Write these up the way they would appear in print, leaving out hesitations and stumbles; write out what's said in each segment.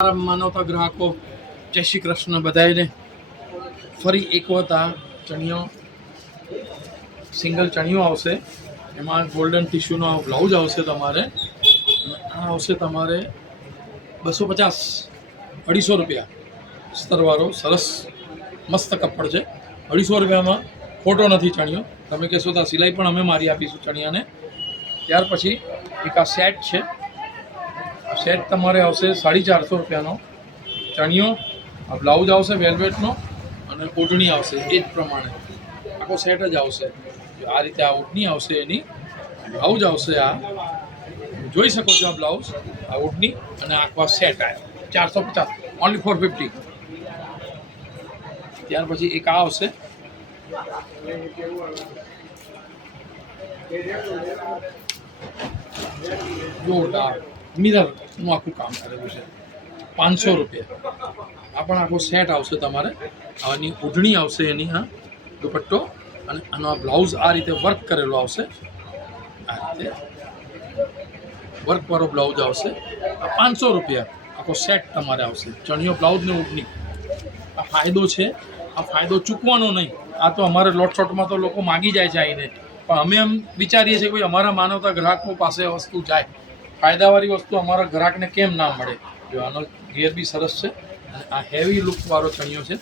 માનવતા ગ્રાહકો જય શ્રી કૃષ્ણ બધાને ફરી એક વખત આ ચણિયો સિંગલ ચણિયો આવશે, એમાં ગોલ્ડન ટિશ્યુનો બ્લાઉઝ આવશે તમારે, આ આવશે તમારે 250 250 રૂપિયા સ્તરવાળો સરસ મસ્ત કપડ છે। 250 રૂપિયામાં ખોટો નથી ચણિયો, તમે કહેશો તો સિલાઈ પણ અમે મારી આપીશું ચણિયાને। ત્યાર પછી એક આ સેટ છે, સેટ તમારે આવશે 450 રૂપિયાનો ચણિયો, આ બ્લાઉઝ આવશે વેલ્વેટનો અને ઓઢણી આવશે એ જ પ્રમાણે આખો સેટ જ આવશે। આ રીતે આ ઓઢણી આવશે, એની બ્લાઉઝ આવશે, આ જોઈ શકો છો, આ બ્લાઉઝ, આ ઓઢણી અને આખો સેટ આ 450 ઓનલી 450। ત્યાર પછી એક આ આવશે, જોરદાર મિરરનું આખું કામ કરેલું છે, 500 રૂપિયા। આ પણ આખો સેટ આવશે તમારે, આની ઓઢણી આવશે, એની હા દુપટ્ટો અને આનો આ બ્લાઉઝ આ રીતે વર્ક કરેલો આવશે, આ રીતે વર્કવાળો બ્લાઉઝ આવશે। આ 500 રૂપિયા આખો સેટ તમારે આવશે, ચણિયો બ્લાઉઝ ને ઓઢણી। આ ફાયદો છે, આ ફાયદો ચૂકવાનો નહીં। આ તો અમારે લોટશોટમાં તો લોકો માગી જાય છે આવીને, પણ અમે એમ વિચારીએ છીએ કે અમારા માનવતા ગ્રાહકો પાસે વસ્તુ જાય, ફાયદાવાળી વસ્તુ અમારા ગ્રાહકને કેમ ના મળે। જો આનો ઘેર બી સરસ છે અને આ હેવી લુકવાળો ચણિયો છે,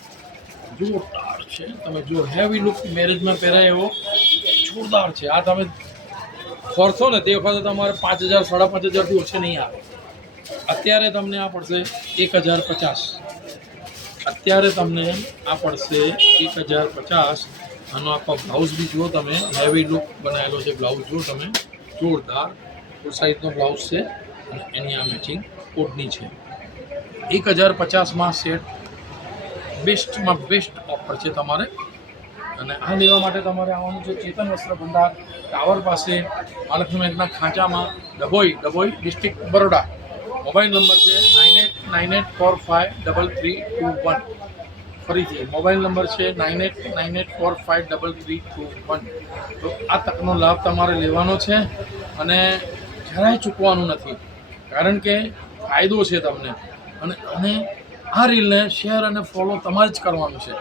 જોરદાર છે। તમે જો હેવી લુક મેરેજમાં પહેરાય એવો જોરદાર છે। આ તમે ખોરશો ને તે વખતે તમારે 5000 5,500થી ઓછે નહીં આવે। અત્યારે તમને આ પડશે 1050, અત્યારે તમને આ પડશે 1050। આનો આખો બ્લાઉઝ બી જુઓ તમે, હેવી લુક બનાવેલો છે બ્લાઉઝ, જુઓ તમે, જોરદાર ફૂલ સાઇઝનો બ્લાઉઝ છે અને એની આ મેચિંગ ઓઢણી છે। 1050માં સેટ બેસ્ટમાં બેસ્ટ ઓફર છે તમારે। અને આ લેવા માટે તમારે આવવાનું છે ચેતન વસ્ત્ર ભંડાર, ટાવર પાસે, મહાલક્ષ્મી બેંકના ખાંચામાં, Dabhoi district Baroda. Mobile number છે 9898453321। ફરીથી મોબાઈલ નંબર છે 9898453321। તો આ તકનો લાભ તમારે લેવાનો છે અને જરાય ચૂકવાનું નથી, કારણ કે ફાયદો છે તમને। અને આ રીલને શેર અને ફોલો તમારે જ કરવાનું છે,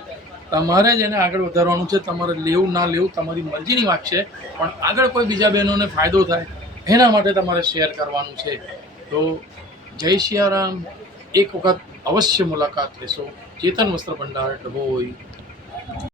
તમારે જ એને આગળ વધારવાનું છે। તમારે લેવું ના લેવું તમારી મરજીની વાત છે, પણ આગળ કોઈ બીજા બહેનોને ફાયદો થાય એના માટે તમારે શેર કરવાનું છે। તો જય સિયારામ, એક વખત અવશ્ય મુલાકાત લેશો ચેતન વસ્ત્ર ભંડાર ડભોઈ।